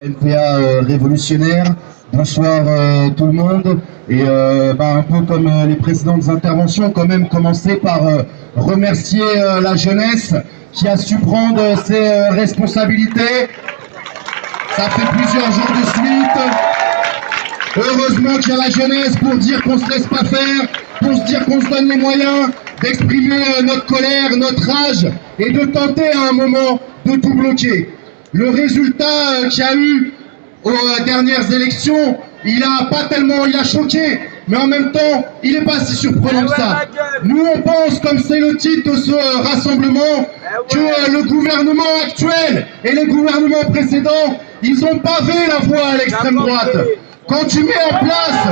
LPA révolutionnaire, bonsoir tout le monde, et un peu comme les précédentes interventions, quand même commencer par remercier la jeunesse qui a su prendre ses responsabilités. Ça fait plusieurs jours de suite. Heureusement qu'il y a la jeunesse pour dire qu'on ne se laisse pas faire, pour se dire qu'on se donne les moyens d'exprimer notre colère, notre rage, et de tenter à un moment de tout bloquer. Le résultat qu'il y a eu aux dernières élections, il a choqué, mais en même temps, il n'est pas si surprenant que ça. Nous, on pense, comme c'est le titre de ce rassemblement, que le gouvernement actuel et les gouvernements précédents, ils ont pavé la voie à l'extrême droite. Quand tu mets en place...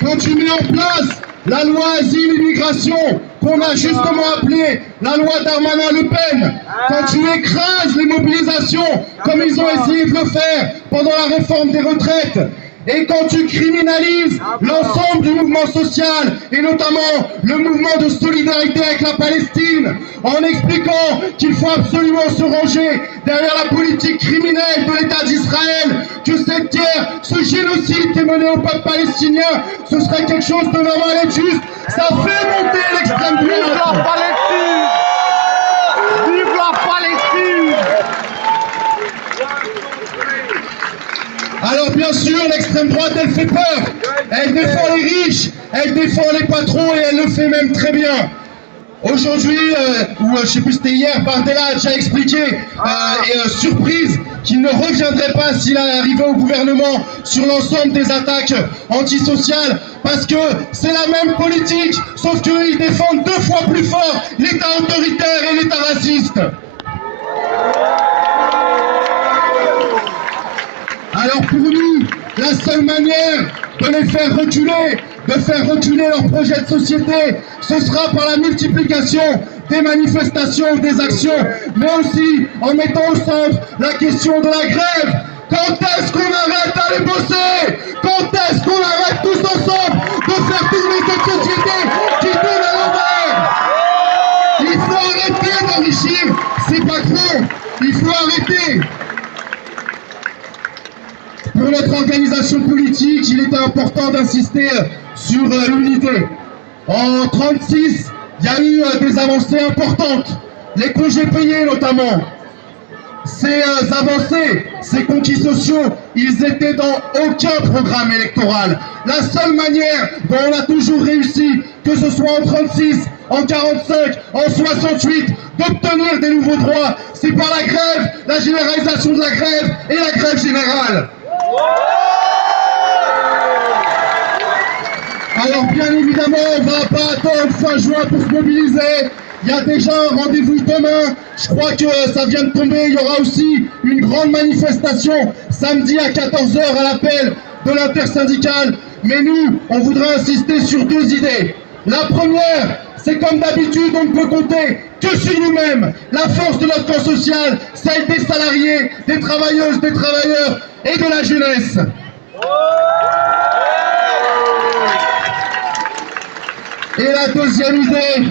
Quand tu mets en place la loi asile-immigration, qu'on a justement appelée la loi Darmanin-Le Pen, quand tu écrases les mobilisations, comme ils ont essayé de le faire pendant la réforme des retraites, et quand tu criminalises l'ensemble du mouvement social, et notamment le mouvement de solidarité avec la Palestine, en expliquant qu'il faut absolument se ranger derrière la politique criminelle de l'État d'Israël, que cette guerre, ce génocide qui est mené au peuple palestinien, ce serait quelque chose de normal et de juste, ça fait monter l'extrême droite. Vive la Palestine! Vive la Palestine! Alors bien sûr, l'extrême droite, elle fait peur. Elle défend les riches, elle défend les patrons et elle le fait même très bien. Aujourd'hui, ou je sais plus c'était hier, Bardella a déjà expliqué, surprise, qu'il ne reviendrait pas s'il arrivait au gouvernement sur l'ensemble des attaques antisociales, parce que c'est la même politique, sauf qu'ils défendent 2 fois plus fort l'État autoritaire et l'État raciste. Alors pour nous, la seule manière de les faire reculer, de faire reculer leur projet de société, ce sera par la multiplication des manifestations, des actions, mais aussi en mettant au centre la question de la grève. Quand est-ce qu'on arrête d'aller bosser? Quand est-ce qu'on arrête tous ensemble de faire tourner cette société qui tourne à l'envers? Il faut arrêter d'enrichir ces patrons, il faut arrêter. Pour notre organisation politique, il était important d'insister sur l'unité. En 1936, il y a eu des avancées importantes, les congés payés notamment. Ces avancées, ces conquis sociaux, ils étaient dans aucun programme électoral. La seule manière dont on a toujours réussi, que ce soit en 1936, en 1945, en 1968, d'obtenir des nouveaux droits, c'est par la grève, la généralisation de la grève et la grève générale. Alors bien évidemment, on ne va pas attendre fin juin pour se mobiliser. Il y a déjà un rendez-vous demain. Je crois que ça vient de tomber. Il y aura aussi une grande manifestation samedi à 14 h à l'appel de l'intersyndicale. Mais nous, on voudrait insister sur 2 idées. La première, c'est comme d'habitude, on ne peut compter que sur nous-mêmes. La force de notre camp social, celle des salariés, des travailleuses, des travailleurs et de la jeunesse. Et la deuxième idée,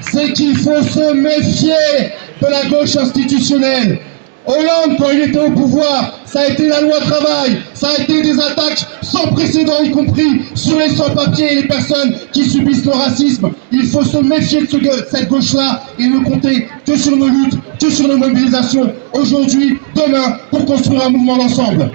c'est qu'il faut se méfier de la gauche institutionnelle. Hollande, quand il était au pouvoir, ça a été la loi travail, ça a été des attaques sans précédent, y compris sur les sans-papiers et les personnes qui subissent le racisme. Il faut se méfier de cette gauche-là et ne compter que sur nos luttes, que sur nos mobilisations, aujourd'hui, demain, pour construire un mouvement d'ensemble.